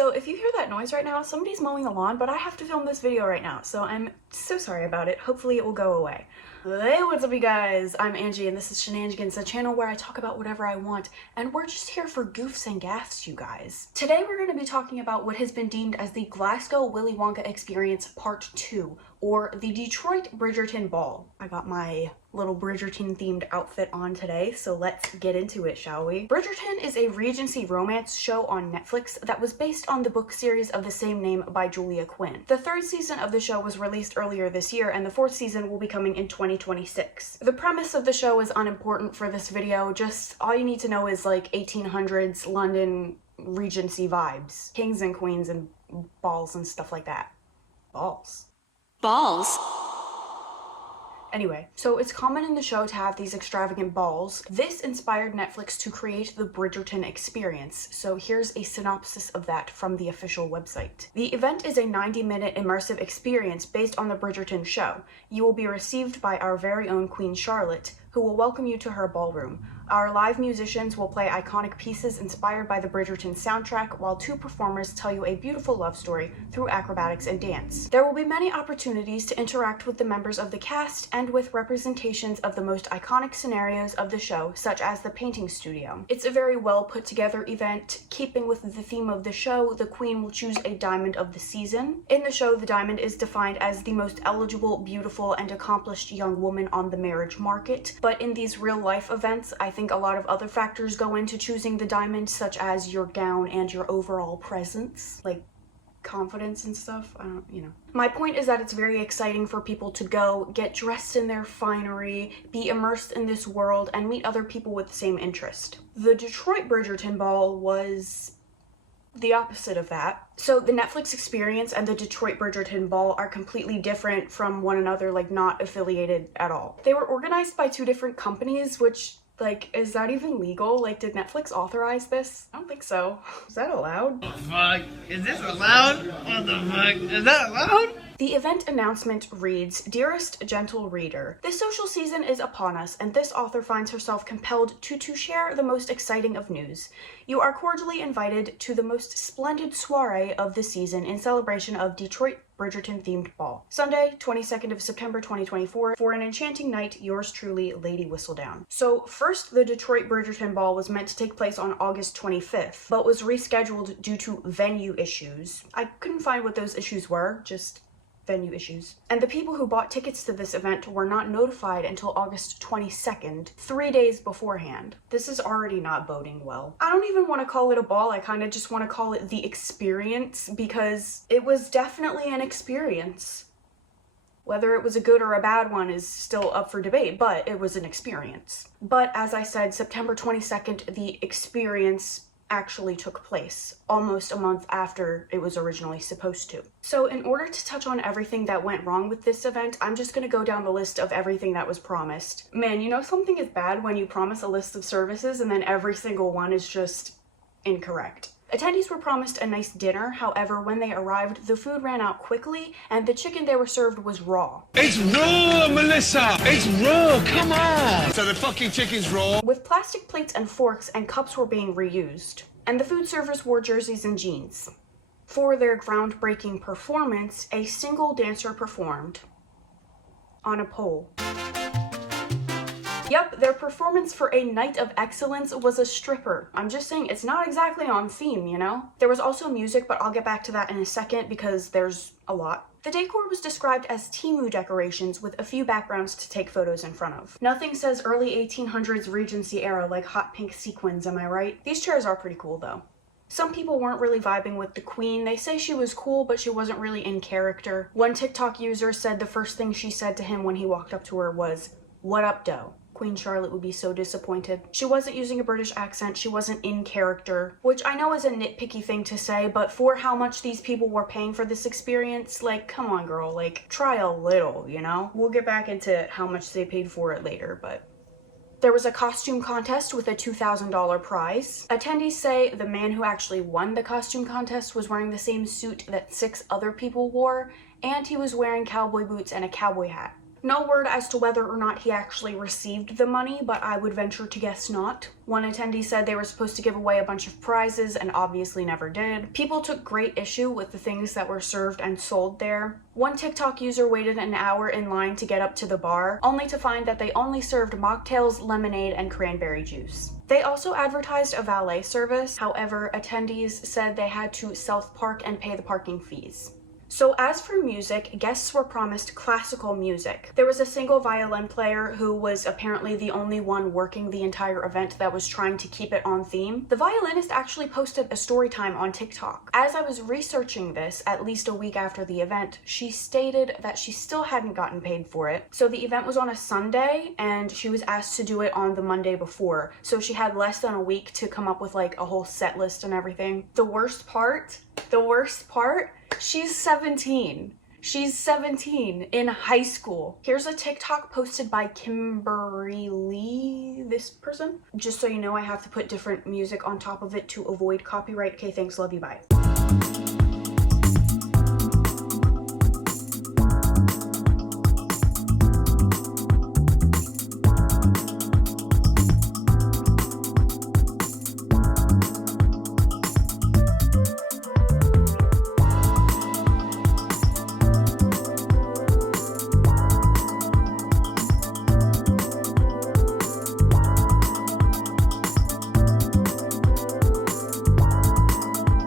So if you hear that noise right now, somebody's mowing the lawn, but I have to film this video right now, so I'm so sorry about it. Hopefully it will go away. Hey, what's up you guys? I'm Angie and this is Shen-angie-gans, a channel where I talk about whatever I want, and we're just here for goofs and gaffs, you guys. Today we're going to be talking about what has been deemed as the Glasgow Willy Wonka Experience Part 2, or the Detroit Bridgerton Ball. I got my little Bridgerton themed outfit on today, so let's get into it, shall we? Bridgerton is a Regency romance show on Netflix that was based on the book series of the same name by Julia Quinn. The third season of the show was released earlier this year, and the fourth season will be coming in 2026. The premise of the show is unimportant for this video, just all you need to know is like 1800s London Regency vibes. Kings and queens and balls and stuff like that. Balls. Balls? Anyway, so it's common in the show to have these extravagant balls. This inspired Netflix to create the Bridgerton experience, so here's a synopsis of that from the official website. The event is a 90-minute immersive experience based on the Bridgerton show. You will be received by our very own Queen Charlotte, who will welcome you to her ballroom. Our live musicians will play iconic pieces inspired by the Bridgerton soundtrack, while two performers tell you a beautiful love story through acrobatics and dance. There will be many opportunities to interact with the members of the cast and with representations of the most iconic scenarios of the show, such as the painting studio. It's a very well put together event. Keeping with the theme of the show, the Queen will choose a diamond of the season. In the show, the diamond is defined as the most eligible, beautiful, and accomplished young woman on the marriage market. But in these real life events, I think a lot of other factors go into choosing the diamond, such as your gown and your overall presence, like confidence and stuff. My point is that it's very exciting for people to go, get dressed in their finery, be immersed in this world, and meet other people with the same interest. The Detroit Bridgerton Ball was the opposite of that. So the Netflix experience and the Detroit Bridgerton Ball are completely different from one another, like not affiliated at all. They were organized by two different companies, which, like, is that even legal? Like, did Netflix authorize this? I don't think so. Is that allowed? What the fuck? Is this allowed? What the fuck? Is that allowed? The event announcement reads, "Dearest gentle reader, this social season is upon us, and this author finds herself compelled to share the most exciting of news. You are cordially invited to the most splendid soiree of the season in celebration of Detroit Bridgerton themed ball. Sunday, 22nd of September 2024, for an enchanting night, yours truly, Lady Whistledown." So first, the Detroit Bridgerton Ball was meant to take place on August 25th, but was rescheduled due to venue issues. I couldn't find what those issues were, just venue issues. And the people who bought tickets to this event were not notified until August 22nd, 3 days beforehand. This is already not boding well. I don't even want to call it a ball, I kind of just want to call it the experience, because it was definitely an experience. Whether it was a good or a bad one is still up for debate, but it was an experience. But as I said, September 22nd, the experience actually took place, almost a month after it was originally supposed to. So in order to touch on everything that went wrong with this event, I'm just gonna go down the list of everything that was promised. Man, you know something is bad when you promise a list of services and then every single one is just incorrect. Attendees were promised a nice dinner, however, when they arrived, the food ran out quickly, and the chicken they were served was raw. It's raw, Melissa! It's raw, come on! So the fucking chicken's raw? With plastic plates and forks and cups were being reused, and the food servers wore jerseys and jeans. For their groundbreaking performance, a single dancer performed on a pole. Yep, their performance for a night of excellence was a stripper. I'm just saying, it's not exactly on theme, you know? There was also music, but I'll get back to that in a second because there's a lot. The decor was described as Temu decorations with a few backgrounds to take photos in front of. Nothing says early 1800s Regency era like hot pink sequins, am I right? These chairs are pretty cool though. Some people weren't really vibing with the Queen. They say she was cool, but she wasn't really in character. One TikTok user said the first thing she said to him when he walked up to her was, "What up, doe?" Queen Charlotte would be so disappointed. She wasn't using a British accent, she wasn't in character, which I know is a nitpicky thing to say, but for how much these people were paying for this experience, like, come on girl, like, try a little, you know? We'll get back into how much they paid for it later, but... There was a costume contest with a $2,000 prize. Attendees say the man who actually won the costume contest was wearing the same suit that 6 other people wore, and he was wearing cowboy boots and a cowboy hat. No word as to whether or not he actually received the money, but I would venture to guess not. One attendee said they were supposed to give away a bunch of prizes and obviously never did. People took great issue with the things that were served and sold there. One TikTok user waited an hour in line to get up to the bar, only to find that they only served mocktails, lemonade, and cranberry juice. They also advertised a valet service. However, attendees said they had to self-park and pay the parking fees. So as for music, guests were promised classical music. There was a single violin player who was apparently the only one working the entire event that was trying to keep it on theme. The violinist actually posted a story time on TikTok. As I was researching this, at least a week after the event, she stated that she still hadn't gotten paid for it. So the event was on a Sunday and she was asked to do it on the Monday before. So she had less than a week to come up with like a whole set list and everything. The worst part, she's 17. She's 17 in high school. Here's a TikTok posted by Kimberly, this person. Just so you know, I have to put different music on top of it to avoid copyright. Okay, thanks, love you, bye.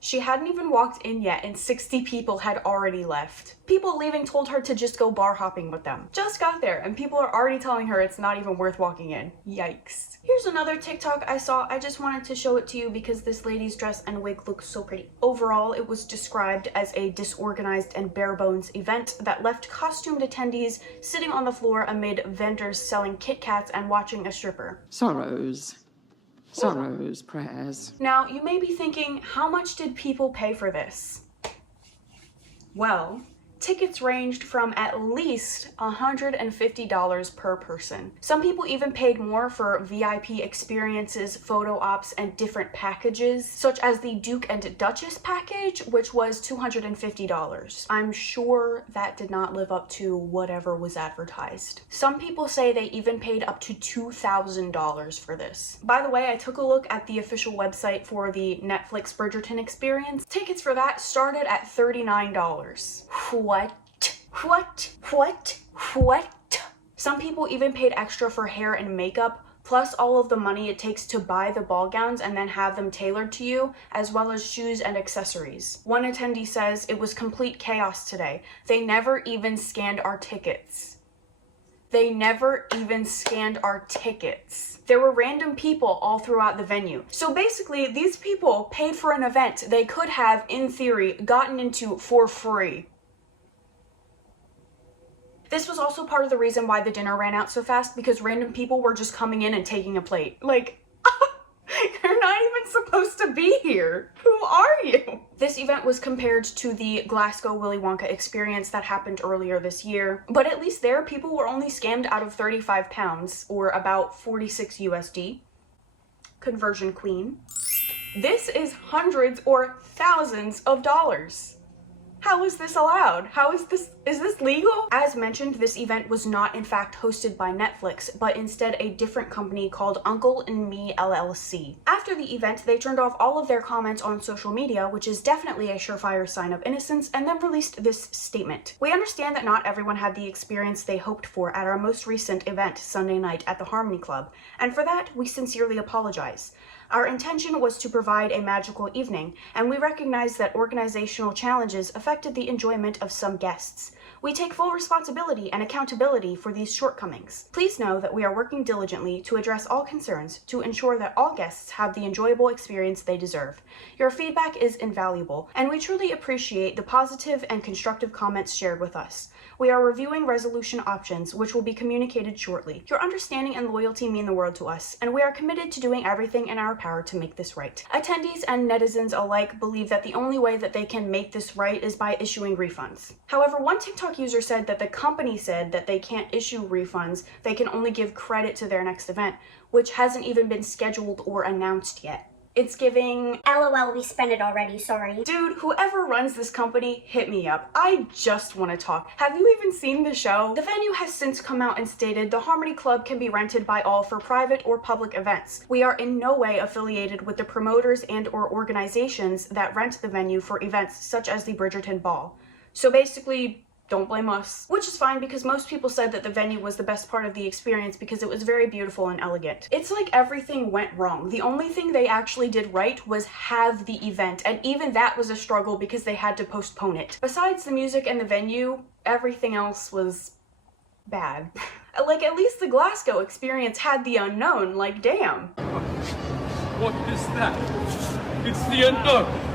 She hadn't even walked in yet and 60 people had already left. People leaving told her to just go bar hopping with them. Just got there and people are already telling her it's not even worth walking in. Yikes. Here's another TikTok I saw. I just wanted to show it to you because this lady's dress and wig looks so pretty. Overall, it was described as a disorganized and bare bones event that left costumed attendees sitting on the floor amid vendors selling Kit Kats and watching a stripper. Sorrows, prayers. Now, you may be thinking, how much did people pay for this? Well, tickets ranged from at least $150 per person. Some people even paid more for VIP experiences, photo ops, and different packages, such as the Duke and Duchess package, which was $250. I'm sure that did not live up to whatever was advertised. Some people say they even paid up to $2,000 for this. By the way, I took a look at the official website for the Netflix Bridgerton experience. Tickets for that started at $39. What? Some people even paid extra for hair and makeup, plus all of the money it takes to buy the ball gowns and then have them tailored to you, as well as shoes and accessories. One attendee says, "It was complete chaos today. They never even scanned our tickets." There were random people all throughout the venue. So basically, these people paid for an event they could have, in theory, gotten into for free. This was also part of the reason why the dinner ran out so fast, because random people were just coming in and taking a plate. Like, you're not even supposed to be here. Who are you? This event was compared to the Glasgow Willy Wonka experience that happened earlier this year, but at least there people were only scammed out of 35 pounds, or about 46 USD. Conversion queen. This is hundreds or thousands of dollars. How is this allowed? Is this legal? As mentioned, this event was not in fact hosted by Netflix, but instead a different company called Uncle and Me LLC. After the event, they turned off all of their comments on social media, which is definitely a surefire sign of innocence, and then released this statement. "We understand that not everyone had the experience they hoped for at our most recent event Sunday night at the Harmony Club, and for that, we sincerely apologize. Our intention was to provide a magical evening, and we recognize that organizational challenges affected the enjoyment of some guests. We take full responsibility and accountability for these shortcomings. Please know that we are working diligently to address all concerns to ensure that all guests have the enjoyable experience they deserve. Your feedback is invaluable, and we truly appreciate the positive and constructive comments shared with us. We are reviewing resolution options, which will be communicated shortly. Your understanding and loyalty mean the world to us, and we are committed to doing everything in our power to make this right. Attendees and netizens alike believe that the only way that they can make this right is by issuing refunds." However, one TikTok user said that the company said that they can't issue refunds, they can only give credit to their next event, which hasn't even been scheduled or announced yet. It's giving, LOL, we spent it already, sorry. dude, whoever runs this company, hit me up. I just want to talk. Have you even seen the show? The venue has since come out and stated the Harmony Club can be rented by all for private or public events. We are in no way affiliated with the promoters and or organizations that rent the venue for events such as the Bridgerton Ball. So basically, don't blame us. Which is fine because most people said that the venue was the best part of the experience because it was very beautiful and elegant. It's like everything went wrong. The only thing they actually did right was have the event, and even that was a struggle because they had to postpone it. Besides the music and the venue, everything else was bad. Like, at least the Glasgow experience had the unknown, like, damn. What is that? It's the unknown.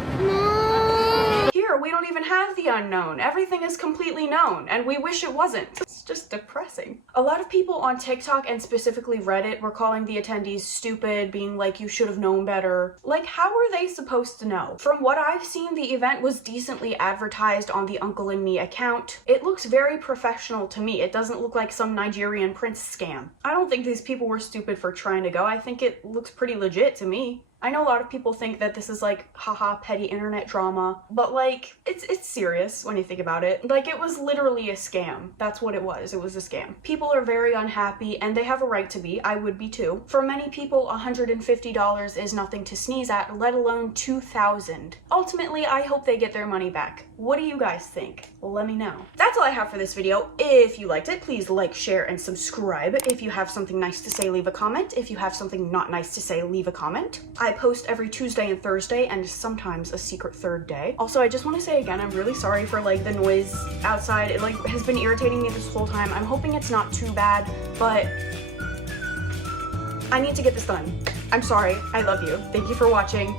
Here, we don't even have the unknown. Everything is completely known, and we wish it wasn't. It's just depressing. A lot of people on TikTok and specifically Reddit were calling the attendees stupid, being like, you should have known better. Like, how are they supposed to know? From what I've seen, the event was decently advertised on the Uncle and Me account. It looks very professional to me. It doesn't look like some Nigerian prince scam. I don't think these people were stupid for trying to go. I think it looks pretty legit to me. I know a lot of people think that this is like, haha, petty internet drama, but like, it's serious when you think about it. Like, it was literally a scam. That's what it was. It was a scam. People are very unhappy, and they have a right to be. I would be too. For many people, $150 is nothing to sneeze at, let alone $2,000. Ultimately, I hope they get their money back. What do you guys think? Let me know. That's all I have for this video. If you liked it, please like, share, and subscribe. If you have something nice to say, leave a comment. If you have something not nice to say, leave a comment. I post every Tuesday and Thursday, and sometimes a secret third day. Also, I just want to say again, I'm really sorry for like the noise outside. It like has been irritating me this whole time. I'm hoping it's not too bad, but I need to get this done. I'm sorry. I love you. Thank you for watching.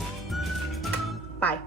Bye.